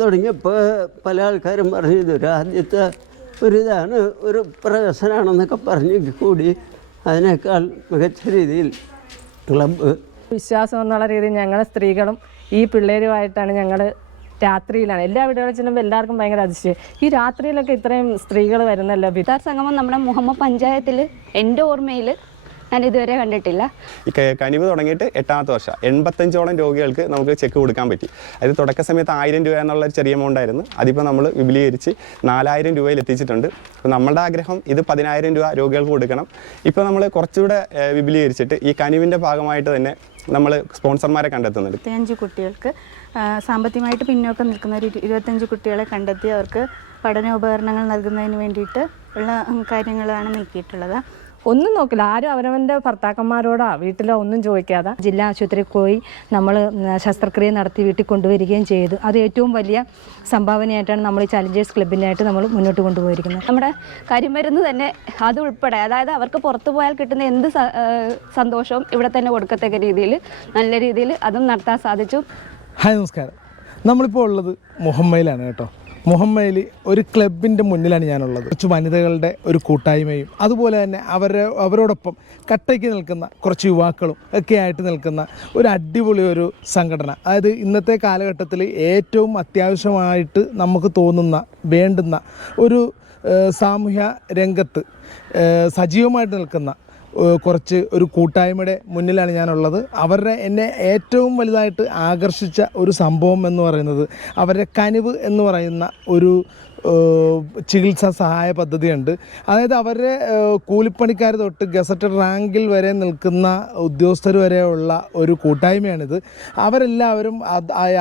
തുടങ്ങിയപ്പോൾ പല ആൾക്കാരും പറഞ്ഞു ഇതൊരു ആദ്യത്തെ ഒരു ഇതാണ് ഒരു പ്രവേശനാണെന്നൊക്കെ പറഞ്ഞെങ്കിൽ കൂടി അതിനേക്കാൾ മികച്ച രീതിയിൽ ക്ലബ്ബ്. വിശ്വാസം എന്നുള്ള രീതിയിൽ ഞങ്ങൾ സ്ത്രീകളും ഈ പിള്ളേരുമായിട്ടാണ് ഞങ്ങൾ രാത്രിയിലാണ്. എല്ലാ വീടുകളിൽ ചെല്ലുമ്പോൾ എല്ലാവർക്കും ഭയങ്കര അതിശയം. ഈ രാത്രിയിലൊക്കെ ഇത്രയും സ്ത്രീകൾ വരുന്നല്ലോ. ബി- സംഗമം നമ്മുടെ മുഹമ്മദ് പഞ്ചായത്തിൽ എന്റെ ഓർമ്മയിൽ ഞാൻ ഇതുവരെ കണ്ടിട്ടില്ല. കനിവ് തുടങ്ങിയിട്ട് എട്ടാമത്തെ വർഷം. എൺപത്തഞ്ചോളം രോഗികൾക്ക് നമുക്ക് ചെക്ക് കൊടുക്കാൻ പറ്റി. അത് തുടക്ക സമയത്ത് ആയിരം രൂപ എന്നുള്ള ഒരു ചെറിയ എമൗണ്ട് ആയിരുന്നു. അതിപ്പോൾ നമ്മൾ വിപുലീകരിച്ച് നാലായിരം രൂപയിൽ എത്തിച്ചിട്ടുണ്ട്. അപ്പോൾ നമ്മളുടെ ആഗ്രഹം ഇത് പതിനായിരം രൂപ രോഗികൾക്ക് കൊടുക്കണം. ഇപ്പോൾ നമ്മൾ കുറച്ചുകൂടെ വിപുലീകരിച്ചിട്ട് ഈ കനിവിന്റെ ഭാഗമായിട്ട് തന്നെ നമ്മൾ സ്പോൺസർമാരെ കണ്ടെത്തുന്നുണ്ട്. ഇരുപത്തിയഞ്ച് കുട്ടികൾക്ക് സാമ്പത്തികമായിട്ട് പിന്നോക്കം നിൽക്കുന്ന ഒരു ഇരു- ഇരുപത്തഞ്ച് കുട്ടികളെ കണ്ടെത്തി അവർക്ക് പഠനോപകരണങ്ങൾ നൽകുന്നതിന് വേണ്ടിയിട്ട് ഉള്ള കാര്യങ്ങളാണ് നീക്കിയിട്ടുള്ളത്. ഒന്നും നോക്കില്ല. ആരും അവരവന്റെ ഭർത്താക്കന്മാരോടാ വീട്ടിലോ ഒന്നും ചോദിക്കാതെ ജില്ലാ ആശുപത്രിയിൽ പോയി നമ്മൾ ശസ്ത്രക്രിയ നടത്തി വീട്ടിൽ കൊണ്ടുവരികയും ചെയ്തു. അത് ഏറ്റവും വലിയ സംഭാവനയായിട്ടാണ് നമ്മൾ ഈ ചാലഞ്ചേഴ്സ് ക്ലബിനായിട്ട് നമ്മൾ മുന്നോട്ട് കൊണ്ടുപോയിരിക്കുന്നത്. നമ്മുടെ കരിമരുന്ന് തന്നെ അത് ഉൾപ്പെടെ അതായത് അവർക്ക് പുറത്തു പോയാൽ കിട്ടുന്ന എന്ത് സന്തോഷവും ഇവിടെ തന്നെ കൊടുക്കത്തക്ക രീതിയിൽ നല്ല രീതിയിൽ അതും നടത്താൻ സാധിച്ചു. ഹായ് നമസ്കാരം. നമ്മളിപ്പോൾ ഉള്ളത് മുഹമ്മയിലാണ് കേട്ടോ. മുഹമ്മയിൽ ഒരു ക്ലബിന്റെ മുന്നിലാണ് ഞാനുള്ളത്. കുറച്ച് വനിതകളുടെ ഒരു കൂട്ടായ്മയും അതുപോലെ തന്നെ അവരെ അവരോടൊപ്പം കട്ടയ്ക്ക് നിൽക്കുന്ന കുറച്ച് യുവാക്കളും ഒക്കെ ആയിട്ട് നിൽക്കുന്ന ഒരു അടിപൊളി ഒരു സംഘടന. അതായത് ഇന്നത്തെ കാലഘട്ടത്തിൽ ഏറ്റവും അത്യാവശ്യമായിട്ട് നമുക്ക് തോന്നുന്ന വേണ്ടുന്ന ഒരു സാമൂഹ്യ രംഗത്ത് സജീവമായിട്ട് നിൽക്കുന്ന കുറച്ച് ഒരു കൂട്ടായ്മയുടെ മുന്നിലാണ് ഞാനുള്ളത്. അവരുടെ എന്നെ ഏറ്റവും വലുതായിട്ട് ആകർഷിച്ച ഒരു സംഭവം എന്ന് പറയുന്നത് അവരുടെ കനിവ് എന്ന് പറയുന്ന ഒരു ചികിത്സാ സഹായ പദ്ധതിയുണ്ട്. അതായത് അവരുടെ കൂലിപ്പണിക്കാർ തൊട്ട് ഗസറ്റഡ് റാങ്കിൽ വരെ നിൽക്കുന്ന ഉദ്യോഗസ്ഥർ വരെയുള്ള ഒരു കൂട്ടായ്മയാണിത്. അവരെല്ലാവരും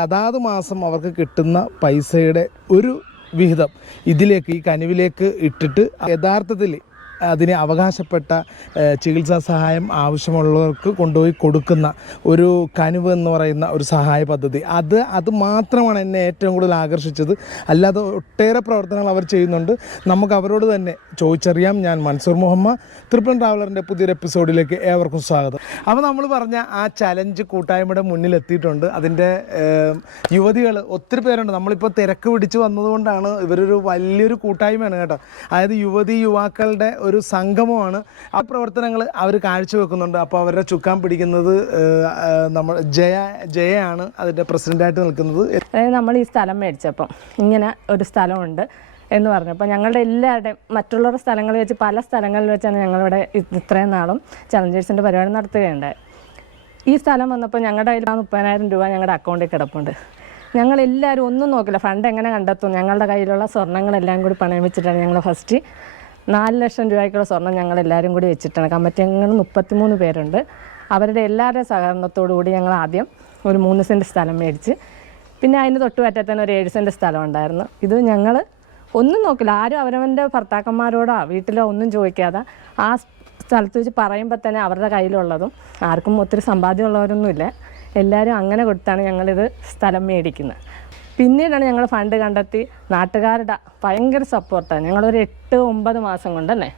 അതാത് മാസം അവർക്ക് കിട്ടുന്ന പൈസയുടെ ഒരു വിഹിതം ഇതിലേക്ക് ഈ കനിവിലേക്ക് ഇട്ടിട്ട് യഥാർത്ഥത്തിൽ അതിന് അവകാശപ്പെട്ട ചികിത്സാ സഹായം ആവശ്യമുള്ളവർക്ക് കൊണ്ടുപോയി കൊടുക്കുന്ന ഒരു കനിവ് എന്ന് പറയുന്ന ഒരു സഹായ പദ്ധതി. അത് അത് മാത്രമാണ് എന്നെ ഏറ്റവും കൂടുതൽ ആകർഷിച്ചത്. അല്ലാതെ ഒട്ടേറെ പ്രവർത്തനങ്ങൾ അവർ ചെയ്യുന്നുണ്ട്. നമുക്ക് അവരോട് തന്നെ ചോദിച്ചറിയാം. ഞാൻ മൻസൂർ മുഹമ്മദ് ട്രിപ്പിൾ ട്രാവലറിന്റെ പുതിയൊരു എപ്പിസോഡിലേക്ക് ഏവർക്കും സ്വാഗതം. അപ്പോൾ നമ്മൾ പറഞ്ഞ ആ ചലഞ്ച് കൂട്ടായ്മയുടെ മുന്നിലെത്തിയിട്ടുണ്ട്. അതിന്റെ യുവതികൾ ഒത്തിരി പേരുണ്ട്. നമ്മളിപ്പോൾ തിരക്ക് പിടിച്ച് വന്നതുകൊണ്ടാണ് ഇവരൊരു വലിയൊരു കൂട്ടായ്മയാണ് കേട്ടോ. അതായത് യുവതി യുവാക്കളുടെ ഒരു സംഗമമാണ്. ആ പ്രവർത്തനങ്ങൾ അവർ കാഴ്ചവെക്കുന്നുണ്ട്. അപ്പോൾ അവരുടെ ചുക്കാൻ പിടിക്കുന്നത് നമ്മൾ ജയ ജയയാണ് അതിന്റെ പ്രസിഡന്റായിട്ട് നിൽക്കുന്നത്. അതായത് നമ്മൾ ഈ സ്ഥലം മേടിച്ചപ്പം ഇങ്ങനെ ഒരു സ്ഥലമുണ്ട് എന്ന് പറഞ്ഞു അപ്പോൾ ഞങ്ങളുടെ എല്ലാവരുടെയും മറ്റുള്ളവരുടെ സ്ഥലങ്ങളിൽ വെച്ച് പല സ്ഥലങ്ങളിൽ വെച്ചാണ് ഞങ്ങളിവിടെ ഇത് ഇത്രയും നാളും ചലഞ്ചേഴ്സിന്റെ പരിപാടി നടത്തുകയുണ്ടായി. ഈ സ്ഥലം വന്നപ്പോൾ ഞങ്ങളുടെ കയ്യിൽ മുപ്പതിനായിരം രൂപ ഞങ്ങളുടെ അക്കൗണ്ടിൽ കിടപ്പുണ്ട്. ഞങ്ങൾ എല്ലാവരും ഒന്നും നോക്കില്ല. ഫണ്ട് എങ്ങനെ കണ്ടെത്തും? ഞങ്ങളുടെ കയ്യിലുള്ള സ്വർണങ്ങളെല്ലാം കൂടി പണയം വെച്ചിട്ടാണ് ഞങ്ങൾ ഫസ്റ്റ് നാല് ലക്ഷം രൂപയ്ക്കുള്ള സ്വർണം ഞങ്ങൾ എല്ലാവരും കൂടി വെച്ചിട്ടാണ്. കമ്മിറ്റി അംഗങ്ങൾ മുപ്പത്തിമൂന്ന് പേരുണ്ട്. അവരുടെ എല്ലാവരുടെയും സഹകരണത്തോടു കൂടി ഞങ്ങൾ ആദ്യം ഒരു മൂന്ന് സെന്റ് സ്ഥലം മേടിച്ച് പിന്നെ അതിന് തൊട്ട് പറ്റത്തന്നെ ഒരു ഏഴ് സെന്റ് സ്ഥലം ഉണ്ടായിരുന്നു. ഇത് ഞങ്ങൾ ഒന്നും നോക്കില്ല. ആരും അവരവന്റെ ഭർത്താക്കന്മാരോടോ വീട്ടിലോ ഒന്നും ചോദിക്കാതെ ആ സ്ഥലത്ത് വെച്ച് പറയുമ്പോൾ തന്നെ അവരുടെ കയ്യിലുള്ളതും ആർക്കും ഒത്തിരി സമ്പാദ്യമുള്ളവരൊന്നുമില്ല. എല്ലാവരും അങ്ങനെ കൊടുത്താണ് ഞങ്ങളിത് സ്ഥലം മേടിക്കുന്നത്. പിന്നീടാണ് ഞങ്ങൾ ഫണ്ട് കണ്ടെത്തി. നാട്ടുകാരുടെ ഭയങ്കര സപ്പോർട്ടാണ് ഞങ്ങളൊരു എട്ട് ഒമ്പത് മാസം കൊണ്ടല്ലേ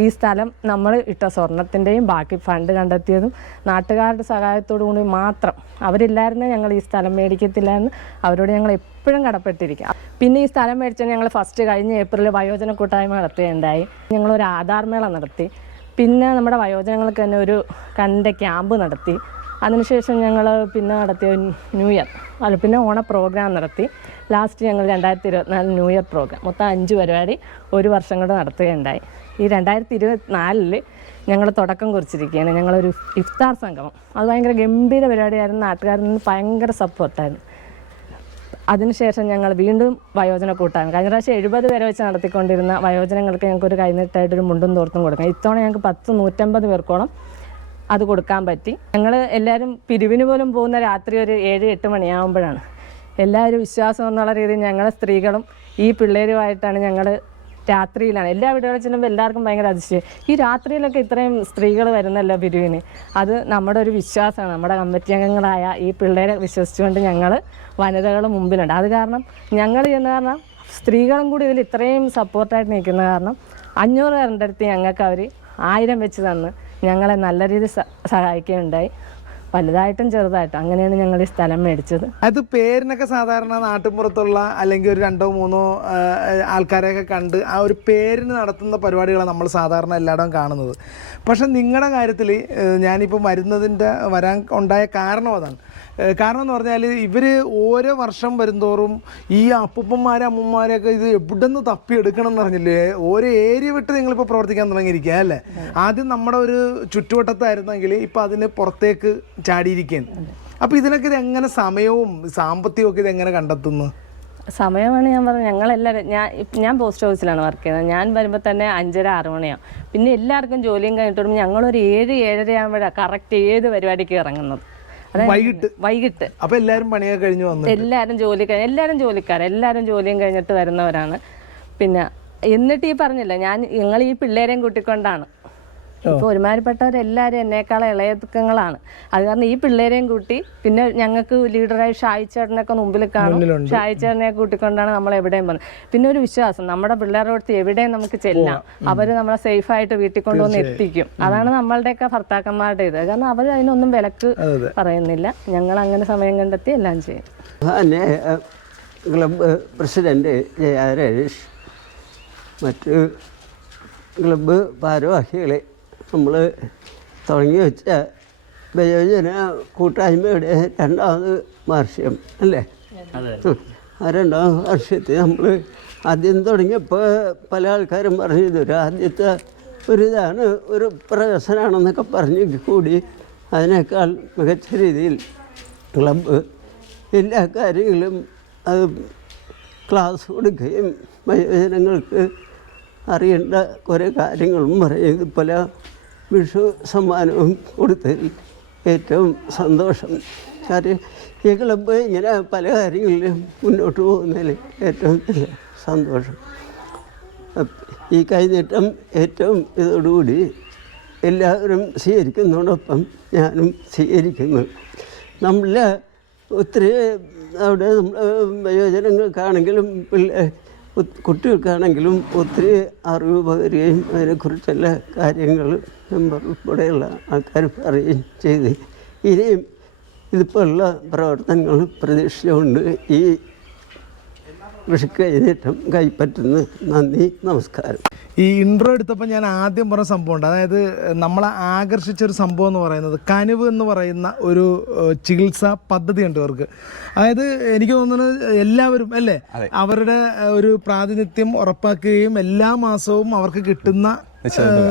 ഈ സ്ഥലം നമ്മൾ ഇട്ട സ്വർണത്തിന്റെയും ബാക്കി ഫണ്ട് കണ്ടെത്തിയതും നാട്ടുകാരുടെ സഹായത്തോടു കൂടി മാത്രം. അവരില്ലായിരുന്നേ ഞങ്ങൾ ഈ സ്ഥലം മേടിക്കത്തില്ലായിരുന്നു. അവരോട് ഞങ്ങൾ എപ്പോഴും കടപ്പെട്ടിരിക്കുക പിന്നെ ഈ സ്ഥലം മേടിച്ചാൽ ഞങ്ങൾ ഫസ്റ്റ് കഴിഞ്ഞ ഏപ്രിൽ വയോജന കൂട്ടായ്മ നടത്തുകയുണ്ടായി. ഞങ്ങളൊരു ആധാർ മേള നടത്തി. പിന്നെ നമ്മുടെ വയോജനങ്ങൾക്ക് തന്നെ ഒരു കണ്ട ക്യാമ്പ് നടത്തി. അതിനുശേഷം ഞങ്ങൾ പിന്നെ നടത്തിയ ന്യൂ ഇയർ അല്ല പിന്നെ ഓണ പ്രോഗ്രാം നടത്തി. ലാസ്റ്റ് ഞങ്ങൾ രണ്ടായിരത്തി ഇരുപത്തിനാല് ന്യൂ ഇയർ പ്രോഗ്രാം മൊത്തം അഞ്ച് പരിപാടി ഒരു വർഷം കൊണ്ട് നടത്തുകയുണ്ടായി. ഈ രണ്ടായിരത്തി ഇരുപത്തിനാലിൽ ഞങ്ങൾ തുടക്കം കുറിച്ചിരിക്കുകയാണ്. ഞങ്ങളൊരു ഇഫ്താർ സംഗമം. അത് ഭയങ്കര ഗംഭീര പരിപാടിയായിരുന്നു. നാട്ടുകാരിൽ നിന്ന് ഭയങ്കര സപ്പോർട്ടായിരുന്നു അതിനുശേഷം ഞങ്ങൾ വീണ്ടും വയോജന കൂട്ടാണ് കഴിഞ്ഞ പ്രാവശ്യം എഴുപത് പേരെ വെച്ച് നടത്തിക്കൊണ്ടിരുന്ന വയോജനങ്ങൾക്ക് ഞങ്ങൾക്ക് ഒരു കൈനീട്ടായിട്ടൊരു മുണ്ടും തോർത്തും കൊടുക്കാം. ഇത്തവണ ഞങ്ങൾക്ക് പത്ത് നൂറ്റമ്പത് പേർക്കോളം അത് കൊടുക്കാൻ പറ്റി. ഞങ്ങൾ എല്ലാവരും പിരിവിന് പോലും പോകുന്ന രാത്രി ഒരു ഏഴ് എട്ട് മണിയാകുമ്പോഴാണ് എല്ലാവരും വിശ്വാസം എന്നുള്ള രീതിയിൽ ഞങ്ങളെ സ്ത്രീകളും ഈ പിള്ളേരുമായിട്ടാണ് ഞങ്ങൾ രാത്രിയിലാണ്. എല്ലാ വീടുകളിൽ ചെല്ലുമ്പോൾ എല്ലാവർക്കും ഭയങ്കര അതിശയം. ഈ രാത്രിയിലൊക്കെ ഇത്രയും സ്ത്രീകൾ വരുന്നല്ലോ പിരിവിന്. അത് നമ്മുടെ ഒരു വിശ്വാസമാണ്. നമ്മുടെ കമ്മിറ്റി അംഗങ്ങളായ ഈ പിള്ളേരെ വിശ്വസിച്ചുകൊണ്ട് ഞങ്ങൾ വനിതകൾ മുമ്പിലുണ്ട്. അത് കാരണം ഞങ്ങൾ ചെന്ന് കാരണം സ്ത്രീകളും കൂടി ഇതിൽ ഇത്രയും സപ്പോർട്ടായിട്ട് നിൽക്കുന്ന കാരണം അഞ്ഞൂറ് പേരുടെ അടുത്ത് ഞങ്ങൾക്ക് അവർ ആയിരം വെച്ച് തന്ന്. ഞങ്ങളെ നല്ല രീതിയിൽ സഹായിക്കുകയുണ്ടായി. വലുതായിട്ടും ചെറുതായിട്ടും അങ്ങനെയാണ് ഞങ്ങൾ ഈ സ്ഥലം മേടിച്ചത്. അത് പേരിനൊക്കെ സാധാരണ നാട്ടിൻപുറത്തുള്ള അല്ലെങ്കിൽ ഒരു രണ്ടോ മൂന്നോ ആൾക്കാരെയൊക്കെ കണ്ട് ആ ഒരു പേരിന് നടത്തുന്ന പരിപാടികളാണ് നമ്മൾ സാധാരണ എല്ലായിടവും കാണുന്നത്. പക്ഷെ നിങ്ങളുടെ കാര്യത്തിൽ ഞാനിപ്പോൾ വരുന്നതിന്റെ വരാൻ ഉണ്ടായ കാരണം അതാണ്. കാരണം എന്ന് പറഞ്ഞാൽ ഇവർ ഓരോ വർഷം വരുന്തോറും ഈ അപ്പൂപ്പന്മാരെ അമ്മമാരെയൊക്കെ ഇത് എവിടെ നിന്ന് തപ്പി എടുക്കണം എന്ന് പറഞ്ഞില്ലേ ഓരോ ഏരിയ വിട്ട് നിങ്ങളിപ്പോൾ പ്രവർത്തിക്കാൻ തുടങ്ങിയിരിക്കുക അല്ലേ? ആദ്യം നമ്മുടെ ഒരു ചുറ്റുവട്ടത്തായിരുന്നെങ്കിൽ ഇപ്പം അതിന് പുറത്തേക്ക് ചാടിയിരിക്കുകയാണ്. അപ്പോൾ ഇതിനൊക്കെ ഇത് എങ്ങനെ സമയവും സാമ്പത്തികവും ഒക്കെ ഇത് എങ്ങനെ കണ്ടെത്തുന്നു? സമയമാണ് ഞാൻ പറഞ്ഞത്. ഞങ്ങളെല്ലാവരും ഞാൻ ഞാൻ പോസ്റ്റ് ഓഫീസിലാണ് വർക്ക് ചെയ്യുന്നത്. ഞാൻ വരുമ്പോൾ തന്നെ അഞ്ചര ആറ് മണിയാണ് പിന്നെ എല്ലാവർക്കും ജോലിയും കഴിഞ്ഞിട്ട് വരുമ്പോൾ ഞങ്ങളൊരു ഏഴ് ഏഴര ആകുമ്പോഴാണ് കറക്റ്റ് ഏത് പരിപാടിക്ക് ഇറങ്ങുന്നത്. വൈകിട്ട്? വൈകിട്ട്. അപ്പോൾ എല്ലാവരും പണിയൊക്കെ കഴിഞ്ഞ് വന്നു എല്ലാവരും ജോലി കഴിഞ്ഞ എല്ലാവരും ജോലിക്കാർ എല്ലാരും ജോലിയും കഴിഞ്ഞിട്ട് വരുന്നവരാണ്. പിന്നെ എന്നിട്ട് ഈ പറഞ്ഞില്ല ഞാൻ ഞങ്ങൾ ഈ പിള്ളേരെയും കൂട്ടിക്കൊണ്ടാണ്. ഇപ്പോൾ ഒരുമാതിരിപ്പെട്ടവരെല്ലാവരും എന്നേക്കാളെ ഇളയതുക്കങ്ങളാണ് അത് കാരണം ഈ പിള്ളേരെയും കൂട്ടി പിന്നെ ഞങ്ങൾക്ക് ലീഡറായി ഷായി ചേട്ടനൊക്കെ മുമ്പിൽ കാണും. ഷായി ചേട്ടനെ കൂട്ടിക്കൊണ്ടാണ് നമ്മൾ എവിടെയും പോകുന്നത് പിന്നെ ഒരു വിശ്വാസം നമ്മുടെ പിള്ളേരുടെ അടുത്ത് എവിടെയും നമുക്ക് ചെല്ലാം. അവർ നമ്മളെ സേഫായിട്ട് വീട്ടിൽ കൊണ്ടുവന്ന് എത്തിക്കും. അതാണ് നമ്മളുടെയൊക്കെ ഭർത്താക്കന്മാരുടെ ഇത്. കാരണം അവർ അതിനൊന്നും വിലക്ക് പറയുന്നില്ല. ഞങ്ങൾ അങ്ങനെ സമയം കണ്ടെത്തി എല്ലാം ചെയ്യും. Club club president J R മറ്റ് ക്ലബ്ബ് ഭാരവാഹികളെ നമ്മൾ തുടങ്ങി വെച്ച വയോജന കൂട്ടായ്മയുടെ രണ്ടാമത് വാർഷികം അല്ലേ. ആ രണ്ടാമത് വാർഷികത്തിൽ നമ്മൾ ആദ്യം തുടങ്ങിയപ്പോൾ പല ആൾക്കാരും പറഞ്ഞു ഇതൊരു ആദ്യത്തെ ഒരു ഇതാണ് ഒരു പ്രവേശനമാണെന്നൊക്കെ പറഞ്ഞ് കൂടി. അതിനേക്കാൾ മികച്ച രീതിയിൽ ക്ലബ്ബ് എല്ലാ കാര്യങ്ങളും അത് ക്ലാസ് കൊടുക്കുകയും വയോജനങ്ങൾക്ക് അറിയേണ്ട കുറേ കാര്യങ്ങളും പറയും പല വിഷു സമ്മാനവും കൊടുത്തതിൽ ഏറ്റവും സന്തോഷം. കാര്യം ഈ ക്ലബ്ബ് ഇങ്ങനെ പല കാര്യങ്ങളിലും മുന്നോട്ട് പോകുന്നതിൽ ഏറ്റവും നല്ല സന്തോഷം. ഈ കൈനീട്ടം ഏറ്റവും ഇതോടുകൂടി എല്ലാവരും സ്വീകരിക്കുന്നതോടൊപ്പം ഞാനും സ്വീകരിക്കുന്നു. നമ്മളെ ഒത്തിരി അവിടെ നമ്മൾ വയോജനങ്ങൾക്കാണെങ്കിലും പിള്ളേ ഒത്ത് കുട്ടികൾക്കാണെങ്കിലും ഒത്തിരി അറിവ് പകരുകയും അതിനെക്കുറിച്ചുള്ള കാര്യങ്ങൾ മെമ്പർ ഉൾപ്പെടെയുള്ള ആൾക്കാർ പറയുകയും ചെയ്ത്. ഇനിയും ഇതിപ്പോഴുള്ള പ്രവർത്തനങ്ങൾ പ്രതീക്ഷിച്ചുകൊണ്ട് ഈ വിഷുക്കൈനീട്ടം കൈപ്പറ്റുന്നു നന്ദി നമസ്കാരം. ഈ ഇൻട്രോ എടുത്തപ്പോൾ ഞാൻ ആദ്യം പറഞ്ഞ സംഭവം ഉണ്ട്. അതായത് നമ്മളെ ആകർഷിച്ച ഒരു സംഭവം എന്ന് പറയുന്നത് കനിവ് എന്ന് പറയുന്ന ഒരു ചികിത്സാ പദ്ധതി ഉണ്ട് ഇവർക്ക്. അതായത് എനിക്ക് തോന്നുന്നത് എല്ലാവരും അല്ലേ? അവരുടെ ഒരു പ്രാതിനിധ്യം ഉറപ്പാക്കുകയും എല്ലാ മാസവും അവർക്ക് കിട്ടുന്ന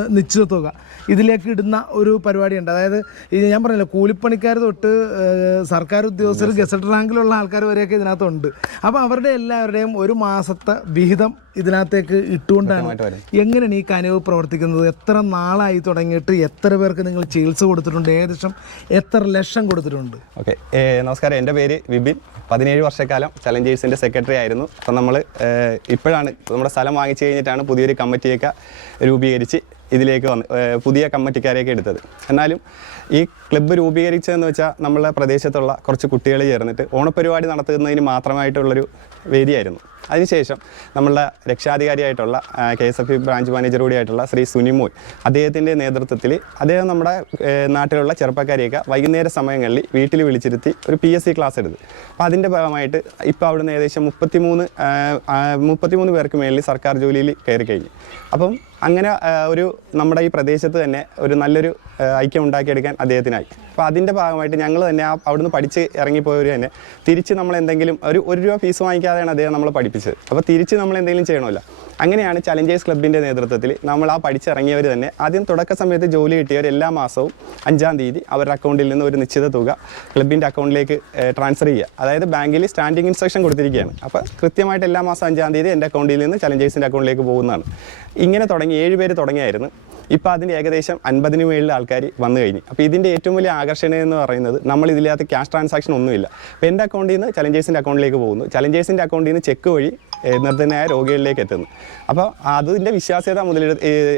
നിശ്ചിത തുക. ഇതിലേക്ക് ഇടുന്ന ഒരു പരിപാടിയുണ്ട്. അതായത് ഞാൻ പറഞ്ഞില്ല കൂലിപ്പണിക്കാർ തൊട്ട് സർക്കാർ ഉദ്യോഗസ്ഥർ ഗസറ്റ് റാങ്കിലുള്ള ആൾക്കാർ വരെയൊക്കെ ഇതിനകത്തുണ്ട്. അപ്പോൾ അവരുടെ എല്ലാവരുടെയും ഒരു മാസത്തെ വിഹിതം ഇതിനകത്തേക്ക് ഇട്ടുകൊണ്ടാണ് എങ്ങനെയാണ് ഈ കനവ് പ്രവർത്തിക്കുന്നത്? എത്ര നാളായി തുടങ്ങിയിട്ട് എത്ര പേർക്ക് നിങ്ങൾ ചികിത്സ കൊടുത്തിട്ടുണ്ട്? ഏകദേശം എത്ര ലക്ഷം കൊടുത്തിട്ടുണ്ട്? ഓക്കെ. നമസ്കാരം. എന്റെ പേര് വിപിൻ. പതിനേഴ് വർഷക്കാലം ചലഞ്ചേഴ്സിന്റെ സെക്രട്ടറി ആയിരുന്നു. അപ്പം നമ്മൾ ഇപ്പോഴാണ് നമ്മുടെ സ്ഥലം വാങ്ങിച്ചു കഴിഞ്ഞിട്ടാണ് പുതിയൊരു കമ്മിറ്റിയൊക്കെ രൂപീകരിച്ച് ഇതിലേക്ക് വന്ന് പുതിയ കമ്മിറ്റിക്കാരെയൊക്കെ എടുത്തത്. എന്നാലും ഈ ക്ലബ്ബ് രൂപീകരിച്ചതെന്ന് വെച്ചാൽ നമ്മളെ പ്രദേശത്തുള്ള കുറച്ച് കുട്ടികൾ ചേർന്നിട്ട് ഓണപ്പരിപാടി നടത്തുന്നതിന് മാത്രമായിട്ടുള്ളൊരു വേദിയായിരുന്നു. അതിനുശേഷം നമ്മളുടെ രക്ഷാധികാരിയായിട്ടുള്ള K S F branch manager കൂടിയായിട്ടുള്ള Shri Sunimon അദ്ദേഹത്തിന്റെ നേതൃത്വത്തിൽ അദ്ദേഹം നമ്മുടെ നാട്ടിലുള്ള ചെറുപ്പക്കാരെയൊക്കെ വൈകുന്നേര സമയങ്ങളിൽ വീട്ടിൽ വിളിച്ചിരുത്തി ഒരു പി എസ് സി ക്ലാസ് എടുത്ത്. അപ്പോൾ അതിന്റെ ഭാഗമായിട്ട് ഇപ്പോൾ അവിടുന്ന് ഏകദേശം മുപ്പത്തിമൂന്ന് മുപ്പത്തിമൂന്ന് പേർക്ക് മേളിൽ സർക്കാർ ജോലിയിൽ കയറി കഴിഞ്ഞു. അപ്പം അങ്ങനെ ഒരു നമ്മുടെ ഈ പ്രദേശത്ത് തന്നെ ഒരു നല്ലൊരു ഐക്യം ഉണ്ടാക്കിയെടുക്കാൻ അദ്ദേഹത്തിനായി. അപ്പോൾ അതിന്റെ ഭാഗമായിട്ട് ഞങ്ങൾ തന്നെ ആ അവിടുന്ന് പഠിച്ച് ഇറങ്ങിപ്പോയവർ തന്നെ തിരിച്ച് നമ്മൾ എന്തെങ്കിലും ഒരു ഒരു രൂപ ഫീസ് വാങ്ങിക്കാതെയാണ് അദ്ദേഹം നമ്മളെ പഠിപ്പിച്ചത്. അപ്പോൾ തിരിച്ച് നമ്മൾ എന്തെങ്കിലും ചെയ്യണമല്ലോ. അങ്ങനെയാണ് ചലഞ്ചേഴ്സ് ക്ലബിന്റെ നേതൃത്വത്തിൽ നമ്മൾ ആ പഠിച്ചിറങ്ങിയവർ തന്നെ ആദ്യം തുടക്ക സമയത്ത് ജോലി കിട്ടിയവർ എല്ലാ മാസവും അഞ്ചാം തീയതി അവരുടെ അക്കൗണ്ടിൽ നിന്ന് ഒരു നിശ്ചിത തുക ക്ലബിന്റെ അക്കൗണ്ടിലേക്ക് ട്രാൻസ്ഫർ ചെയ്യുക. അതായത് ബാങ്കിൽ സ്റ്റാൻഡിംഗ് ഇൻസ്ട്രക്ഷൻ കൊടുത്തിരിക്കുകയാണ്. അപ്പോൾ കൃത്യമായിട്ട് എല്ലാ മാസം അഞ്ചാം തീയതി എന്റെ അക്കൗണ്ടിൽ നിന്ന് ചലഞ്ചേഴ്സിന്റെ അക്കൗണ്ടിലേക്ക് പോകുന്നതാണ്. ഇങ്ങനെ തുടങ്ങി ഏഴ് പേര് തുടങ്ങിയായിരുന്നു. ഇപ്പോൾ അതിന്റെ ഏകദേശം അൻപതിന് മേളിൽ ആൾക്കാർ വന്നു കഴിഞ്ഞു. അപ്പോൾ ഇതിന്റെ ഏറ്റവും വലിയ ആകർഷണം എന്ന് പറയുന്നത് നമ്മൾ ഇതിനകത്ത് ക്യാഷ് ട്രാൻസാക്ഷൻ ഒന്നുമില്ല. അപ്പോൾ എന്റെ അക്കൗണ്ടിൽ നിന്ന് ചലഞ്ചേഴ്സിന്റെ അക്കൗണ്ടിലേക്ക് പോകുന്നു. ചലഞ്ചേഴ്സിന്റെ അക്കൗണ്ടിൽ നിന്ന് ചെക്ക് വഴി ഏഹ്, നിർധനയായ രോഗികളിലേക്ക് എത്തുന്നു. അപ്പോൾ അതിന്റെ വിശ്വാസ്യത മുതൽ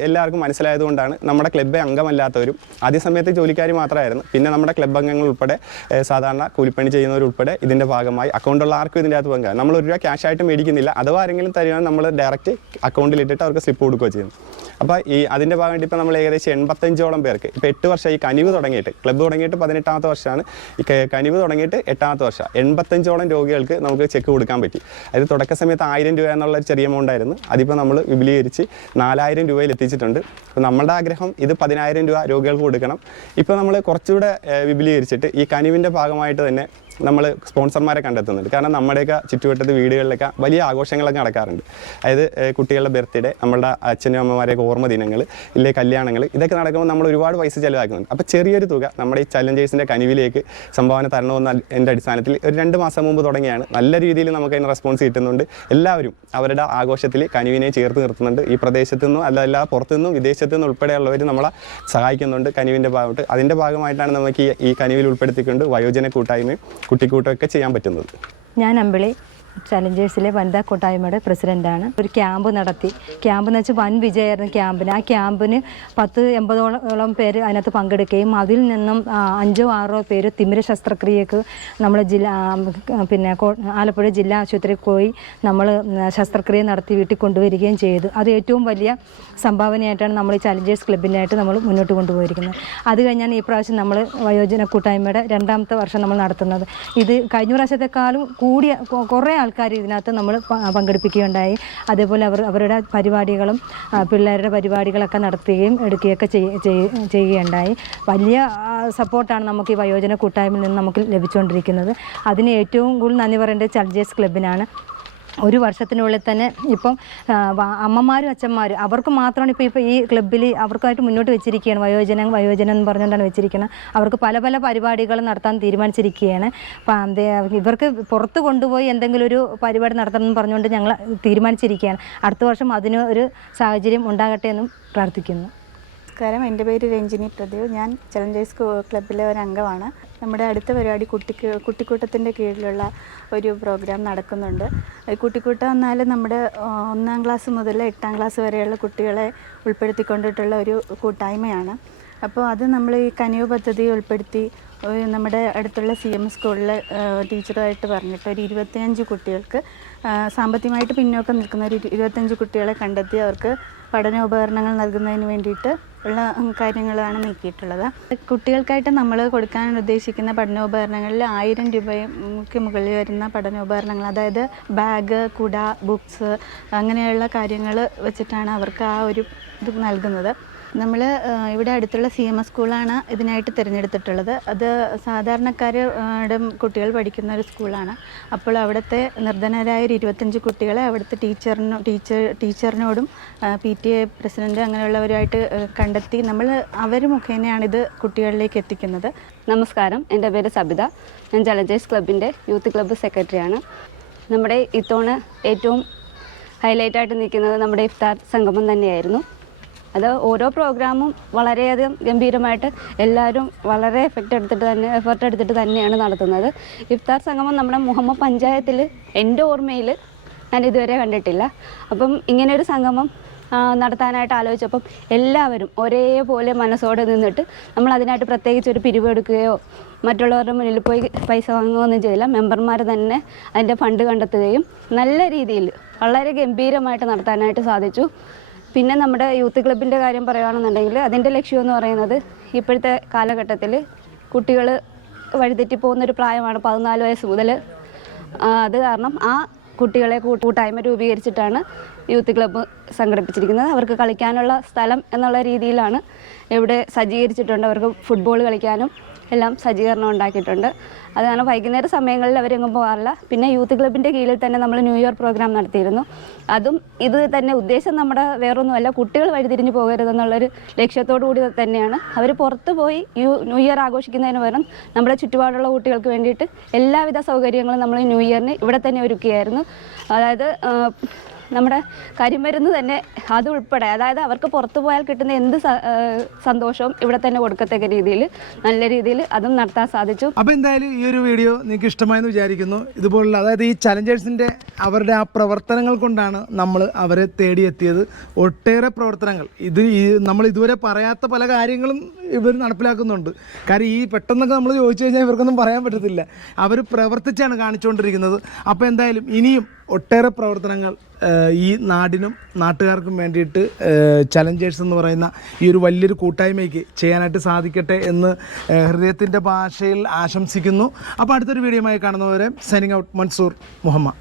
എല്ലാവർക്കും മനസ്സിലായതുകൊണ്ടാണ് നമ്മുടെ ക്ലബ്ബെ അംഗമല്ലാത്തവരും ആദ്യ സമയത്ത് ജോലിക്കാർ മാത്രമായിരുന്നു. പിന്നെ നമ്മുടെ ക്ലബ്ബ് അംഗങ്ങൾ ഉൾപ്പെടെ സാധാരണ കൂലിപ്പണി ചെയ്യുന്നവരുൾപ്പെടെ ഇതിന്റെ ഭാഗമായി അക്കൗണ്ടുള്ള ആർക്കും ഇതിന്റെ അകത്ത് പങ്കാണ്. നമ്മൾ ഒരു രൂപ ക്യാഷ് ആയിട്ട് മേടിക്കുന്നില്ല. അഥവാ ആരെങ്കിലും തരുകയാണ് നമ്മൾ ഡയറക്റ്റ് അക്കൗണ്ടിലിട്ടിട്ട് അവർക്ക് സ്ലിപ്പ് കൊടുക്കുകയോ ചെയ്യുന്നു. അപ്പോൾ ഈ അതിന്റെ ഭാഗമായിട്ട് ഇപ്പോൾ നമ്മൾ ഏകദേശം എൺപത്തഞ്ചോളം പേർക്ക് ഇപ്പോൾ എട്ട് വർഷം ഈ കനിവ് തുടങ്ങിയിട്ട് ക്ലബ്ബ് തുടങ്ങിയിട്ട് പതിനെട്ടാമത്തെ വർഷമാണ്. ഈ കനിവ് തുടങ്ങിയിട്ട് എട്ടാമത്തെ വർഷം. എൺപത്തഞ്ചോളം രോഗികൾക്ക് നമുക്ക് ചെക്ക് കൊടുക്കാൻ പറ്റി. അതായത് തുടക്ക സമയത്ത് ആയിരം രൂപ എന്നുള്ള ചെറിയ എമൗണ്ട് ആയിരുന്നു. അതിപ്പോൾ നമ്മൾ വിപുലീകരിച്ച് നാലായിരം രൂപയിൽ എത്തിച്ചിട്ടുണ്ട്. അപ്പോൾ നമ്മളുടെ ആഗ്രഹം ഇത് പതിനായിരം രൂപ രോഗികൾക്ക് കൊടുക്കണം. ഇപ്പോൾ നമ്മൾ കുറച്ചുകൂടെ വിപുലീകരിച്ചിട്ട് ഈ കനിവിന്റെ ഭാഗമായിട്ട് തന്നെ നമ്മൾ സ്പോൺസർമാരെ കണ്ടെത്തുന്നുണ്ട്. കാരണം നമ്മുടെയൊക്കെ ചുറ്റുവട്ടത്ത് വീടുകളിലൊക്കെ വലിയ ആഘോഷങ്ങളൊക്കെ നടക്കാറുണ്ട്. അതായത് കുട്ടികളുടെ ബർത്ത്ഡേ നമ്മുടെ അച്ഛനും അമ്മമാരെയൊക്കെ ഓർമ്മ ദിനങ്ങൾ ഇല്ലേ കല്യാണങ്ങൾ ഇതൊക്കെ നടക്കുമ്പോൾ നമ്മൾ ഒരുപാട് പൈസ ചിലവാക്കുന്നുണ്ട്. അപ്പോൾ ചെറിയൊരു തുക നമ്മുടെ ഈ ചലഞ്ചേഴ്സിന്റെ കനിവിലേക്ക് സംഭാവന തരണമെന്ന എന്റെ അടിസ്ഥാനത്തിൽ ഒരു രണ്ട് മാസം മുമ്പ് തുടങ്ങിയാണ്. നല്ല രീതിയിൽ നമുക്ക് അതിന് റെസ്പോൺസ് കിട്ടുന്നുണ്ട്. എല്ലാവരും അവരുടെ ആഘോഷത്തിൽ കനിവിനെ ചേർത്ത് നിർത്തുന്നുണ്ട്. ഈ പ്രദേശത്തു നിന്നും അല്ല പുറത്തു നിന്നും വിദേശത്തു നിന്നും ഉൾപ്പെടെയുള്ളവർ നമ്മളെ സഹായിക്കുന്നുണ്ട് കനിവിന്റെ ഭാഗമായിട്ട്. അതിന്റെ ഭാഗമായിട്ടാണ് നമുക്ക് ഈ കനിവിൽ ഉൾപ്പെടുത്തിക്കൊണ്ട് വയോജന കൂട്ടായ്മയും കുട്ടിക്കൂട്ടമൊക്കെ ചെയ്യാൻ പറ്റുന്നത്. ഞാൻ അമ്പിളി. ചലഞ്ചേഴ്സിലെ വനിതാ കൂട്ടായ്മയുടെ പ്രസിഡന്റാണ് ഒരു ക്യാമ്പ് നടത്തി. ക്യാമ്പ് എന്ന് വെച്ചാൽ വൻ വിജയമായിരുന്നു ക്യാമ്പിന്. ആ ക്യാമ്പിന് പത്ത് എൺപതോളം പേര് അതിനകത്ത് പങ്കെടുക്കുകയും അതിൽ നിന്നും അഞ്ചോ ആറോ പേര് തിമിര ശസ്ത്രക്രിയക്ക് നമ്മൾ ജില്ല പിന്നെ ആലപ്പുഴ ജില്ലാ ആശുപത്രിയിൽ പോയി നമ്മൾ ശസ്ത്രക്രിയ നടത്തി വീട്ടിൽ കൊണ്ടുവരികയും ചെയ്തു. അത് ഏറ്റവും വലിയ സംഭാവനയായിട്ടാണ് നമ്മൾ ഈ ചലഞ്ചേഴ്സ് ക്ലബിനായിട്ട് നമ്മൾ മുന്നോട്ട് കൊണ്ടുപോയിരിക്കുന്നത്. അത് കഴിഞ്ഞാണ് ഈ പ്രാവശ്യം നമ്മൾ വയോജന കൂട്ടായ്മയുടെ രണ്ടാമത്തെ വർഷം നമ്മൾ നടത്തുന്നത്. ഇത് കഴിഞ്ഞ പ്രാവശ്യത്തെക്കാളും കൂടിയ കുറേ ആൾക്കാർ ഇതിനകത്ത് നമ്മൾ പങ്കെടുപ്പിക്കുകയുണ്ടായി. അതേപോലെ അവർ അവരുടെ പരിപാടികളും പിള്ളേരുടെ പരിപാടികളൊക്കെ നടത്തുകയും എടുക്കുകയൊക്കെ ചെയ്യ- ചെയ്യ- ചെയ്യുകയുണ്ടായി. വലിയ സപ്പോർട്ടാണ് നമുക്ക് ഈ വയോജന കൂട്ടായ്മയിൽ നിന്ന് നമുക്ക് ലഭിച്ചുകൊണ്ടിരിക്കുന്നത്. അതിന് ഏറ്റവും കൂടുതൽ നന്ദി പറയേണ്ടത് ചലഞ്ചേഴ്സ് ക്ലബിനാണ് ഒരു വർഷത്തിനുള്ളിൽ തന്നെ ഇപ്പം അമ്മമാരും അച്ഛന്മാരും അവർക്ക് മാത്രമാണ് ഇപ്പോൾ ഇപ്പോൾ ഈ ക്ലബ്ബിൽ അവർക്കായിട്ട് മുന്നോട്ട് വെച്ചിരിക്കുകയാണ്. വയോജന വയോജനം എന്ന് പറഞ്ഞുകൊണ്ടാണ് വെച്ചിരിക്കുന്നത് അവർക്ക് പല പല പരിപാടികൾ നടത്താൻ തീരുമാനിച്ചിരിക്കുകയാണ്. ഇവർക്ക് പുറത്ത് കൊണ്ടുപോയി എന്തെങ്കിലും ഒരു പരിപാടി നടത്തണം എന്ന് പറഞ്ഞുകൊണ്ട് ഞങ്ങൾ തീരുമാനിച്ചിരിക്കുകയാണ്. അടുത്ത വർഷം അതിന് ഒരു സാഹചര്യം ഉണ്ടാകട്ടെ എന്നും പ്രാർത്ഥിക്കുന്നു. നമസ്കാരം. എന്റെ പേര് രഞ്ജിനി പ്രദീപ്. ഞാൻ ചലഞ്ചേഴ്സ് ക്ലബ്ബിലെ ഒരു അംഗമാണ്. നമ്മുടെ അടുത്ത പരിപാടി കുട്ടിക്ക് കുട്ടിക്കൂട്ടത്തിന്റെ കീഴിലുള്ള ഒരു പ്രോഗ്രാം നടക്കുന്നുണ്ട്. കുട്ടിക്കൂട്ടം എന്നാൽ നമ്മുടെ ഒന്നാം ക്ലാസ് മുതൽ എട്ടാം ക്ലാസ് വരെയുള്ള കുട്ടികളെ ഉൾപ്പെടുത്തിക്കൊണ്ടിട്ടുള്ള ഒരു കൂട്ടായ്മയാണ്. അപ്പോൾ അത് നമ്മൾ ഈ കനിവ് പദ്ധതി ഉൾപ്പെടുത്തി നമ്മുടെ അടുത്തുള്ള സി എം സ്കൂളിലെ ടീച്ചറുമായിട്ട് പറഞ്ഞിട്ട് ഒരു ഇരുപത്തിയഞ്ച് കുട്ടികൾക്ക് സാമ്പത്തികമായിട്ട് പിന്നോക്കം നിൽക്കുന്ന ഒരു ഇരു- ഇരുപത്തഞ്ച് കുട്ടികളെ കണ്ടെത്തി അവർക്ക് പഠനോപകരണങ്ങൾ നൽകുന്നതിന് വേണ്ടിയിട്ട് ഉള്ള കാര്യങ്ങളാണ് നീക്കിയിട്ടുള്ളത്. കുട്ടികൾക്കായിട്ട് നമ്മൾ കൊടുക്കാൻ ഉദ്ദേശിക്കുന്ന പഠനോപകരണങ്ങളിൽ ആയിരം രൂപയ്ക്ക് മുകളിൽ വരുന്ന പഠനോപകരണങ്ങൾ അതായത് ബാഗ് കുട ബുക്സ് അങ്ങനെയുള്ള കാര്യങ്ങൾ വെച്ചിട്ടാണ് അവർക്ക് ആ ഒരു ഇത് നൽകുന്നത്. നമ്മൾ ഇവിടെ അടുത്തുള്ള സി എം എസ് സ്കൂളാണ് ഇതിനായിട്ട് തിരഞ്ഞെടുത്തിട്ടുള്ളത്. അത് സാധാരണക്കാരുടെ കുട്ടികൾ പഠിക്കുന്ന ഒരു സ്കൂളാണ് അപ്പോൾ അവിടുത്തെ നിർധനരായ ഒരു ഇരുപത്തഞ്ച് കുട്ടികളെ അവിടുത്തെ ടീച്ചറിനോ ടീച്ചർ ടീച്ചറിനോടും പി ടി എ പ്രസിഡന്റ് അങ്ങനെയുള്ളവരുമായിട്ട് കണ്ടെത്തി നമ്മൾ അവർ മുഖേനയാണ് ഇത് കുട്ടികളിലേക്ക് എത്തിക്കുന്നത്. നമസ്കാരം. എന്റെ പേര് സബിത. ഞാൻ ചലഞ്ചേഴ്സ് ക്ലബിന്റെ യൂത്ത് ക്ലബ്ബ് സെക്രട്ടറിയാണ്. നമ്മുടെ ഇത്തവണ ഏറ്റവും ഹൈലൈറ്റായിട്ട് നിൽക്കുന്നത് നമ്മുടെ ഇഫ്താർ സംഗമം തന്നെയായിരുന്നു. അത് ഓരോ പ്രോഗ്രാമും വളരെയധികം ഗംഭീരമായിട്ട് എല്ലാവരും വളരെ എഫക്റ്റ് എടുത്തിട്ട് തന്നെ എഫർട്ട് എടുത്തിട്ട് തന്നെയാണ് നടത്തുന്നത്. ഇഫ്താർ സംഗമം നമ്മുടെ മുഹമ്മദ് പഞ്ചായത്തിൽ എന്റെ ഓർമ്മയിൽ ഞാൻ ഇതുവരെ കണ്ടിട്ടില്ല. അപ്പം ഇങ്ങനെയൊരു സംഗമം നടത്താനായിട്ട് ആലോചിച്ചപ്പം എല്ലാവരും ഒരേപോലെ മനസ്സോടെ നിന്നിട്ട് നമ്മൾ അതിനായിട്ട് പ്രത്യേകിച്ച് ഒരു പിരിവെടുക്കുകയോ മറ്റുള്ളവരുടെ മുന്നിൽ പോയി പൈസ വാങ്ങുകയൊന്നും ചെയ്തില്ല. മെമ്പർമാർ തന്നെ അതിന്റെ ഫണ്ട് കണ്ടെത്തുകയും നല്ല രീതിയിൽ വളരെ ഗംഭീരമായിട്ട് നടത്താനായിട്ട് സാധിച്ചു. പിന്നെ നമ്മുടെ യൂത്ത് ക്ലബിന്റെ കാര്യം പറയുകയാണെന്നുണ്ടെങ്കിൽ അതിന്റെ ലക്ഷ്യം എന്ന് പറയുന്നത് ഇപ്പോഴത്തെ കാലഘട്ടത്തിൽ കുട്ടികൾ വഴിതെറ്റി പോകുന്നൊരു പ്രായമാണ് പതിനാല് വയസ്സ് മുതൽ അത് കാരണം ആ കുട്ടികളെ കൂട്ടായ്മ രൂപീകരിച്ചിട്ടാണ് യൂത്ത് ക്ലബ്ബ് സംഘടിപ്പിച്ചിരിക്കുന്നത്. അവർക്ക് കളിക്കാനുള്ള സ്ഥലം എന്നുള്ള രീതിയിലാണ്. ഇവിടെ സജ്ജീകരിച്ചിട്ടുണ്ട് അവർക്ക് ഫുട്ബോൾ കളിക്കാനും എല്ലാം സജ്ജീകരണം ഉണ്ടാക്കിയിട്ടുണ്ട്. അത് കാരണം വൈകുന്നേര സമയങ്ങളിൽ അവരെങ്ങും പോകാറില്ല. പിന്നെ യൂത്ത് ക്ലബിന്റെ കീഴിൽ തന്നെ നമ്മൾ ന്യൂ ഇയർ പ്രോഗ്രാം നടത്തിയിരുന്നു. അതും ഇത് തന്നെ ഉദ്ദേശം നമ്മുടെ വേറൊന്നുമല്ല കുട്ടികൾ വഴിതിരിഞ്ഞ് പോകരുതെന്നുള്ളൊരു ലക്ഷ്യത്തോടു കൂടി തന്നെയാണ്. അവർ പുറത്ത് പോയി ന്യൂ ഇയർ ആഘോഷിക്കുന്നതിന് പകരം നമ്മുടെ ചുറ്റുപാടുള്ള കുട്ടികൾക്ക് വേണ്ടിയിട്ട് എല്ലാവിധ സൗകര്യങ്ങളും നമ്മൾ ന്യൂ ഇയറിന് ഇവിടെ തന്നെ ഒരുക്കിയായിരുന്നു. അതായത് നമ്മുടെ കരിമരുന്ന് തന്നെ അത് ഉൾപ്പെടെ അതായത് അവർക്ക് പുറത്തു പോയാൽ കിട്ടുന്ന എന്ത് സന്തോഷവും ഇവിടെ തന്നെ കൊടുക്കത്തക്ക രീതിയിൽ നല്ല രീതിയിൽ അതും നടത്താൻ സാധിച്ചു. അപ്പോൾ എന്തായാലും ഈ ഒരു വീഡിയോ നിങ്ങൾക്ക് ഇഷ്ടമായെന്ന് വിചാരിക്കുന്നു. ഇതുപോലുള്ള അതായത് ഈ ചലഞ്ചേഴ്സിന്റെ അവരുടെ ആ പ്രവർത്തനങ്ങൾ കൊണ്ടാണ് നമ്മൾ അവരെ തേടിയെത്തിയത്. ഒട്ടേറെ പ്രവർത്തനങ്ങൾ. ഇത് നമ്മൾ ഇതുവരെ പറയാത്ത പല കാര്യങ്ങളും ഇവർ നടപ്പിലാക്കുന്നുണ്ട്. കാര്യം ഈ പെട്ടെന്നൊക്കെ നമ്മൾ ചോദിച്ചു കഴിഞ്ഞാൽ ഇവർക്കൊന്നും പറയാൻ പറ്റത്തില്ല. അവർ പ്രവർത്തിച്ചാണ് കാണിച്ചുകൊണ്ടിരിക്കുന്നത്. അപ്പോൾ എന്തായാലും ഇനിയും ഒട്ടേറെ പ്രവർത്തനങ്ങൾ ഈ നാടിനും നാട്ടുകാർക്കും വേണ്ടിയിട്ട് ചലഞ്ചേഴ്സ് എന്ന് പറയുന്ന ഈ ഒരു വലിയൊരു കൂട്ടായ്മയ്ക്ക് ചെയ്യാനായിട്ട് സാധിക്കട്ടെ എന്ന് ഹൃദയത്തിന്റെ ഭാഷയിൽ ആശംസിക്കുന്നു. അപ്പോൾ അടുത്തൊരു വീഡിയോയുമായി കാണുന്നവരെ സൈനിങ് ഔട്ട് മൻസൂർ മുഹമ്മദ്.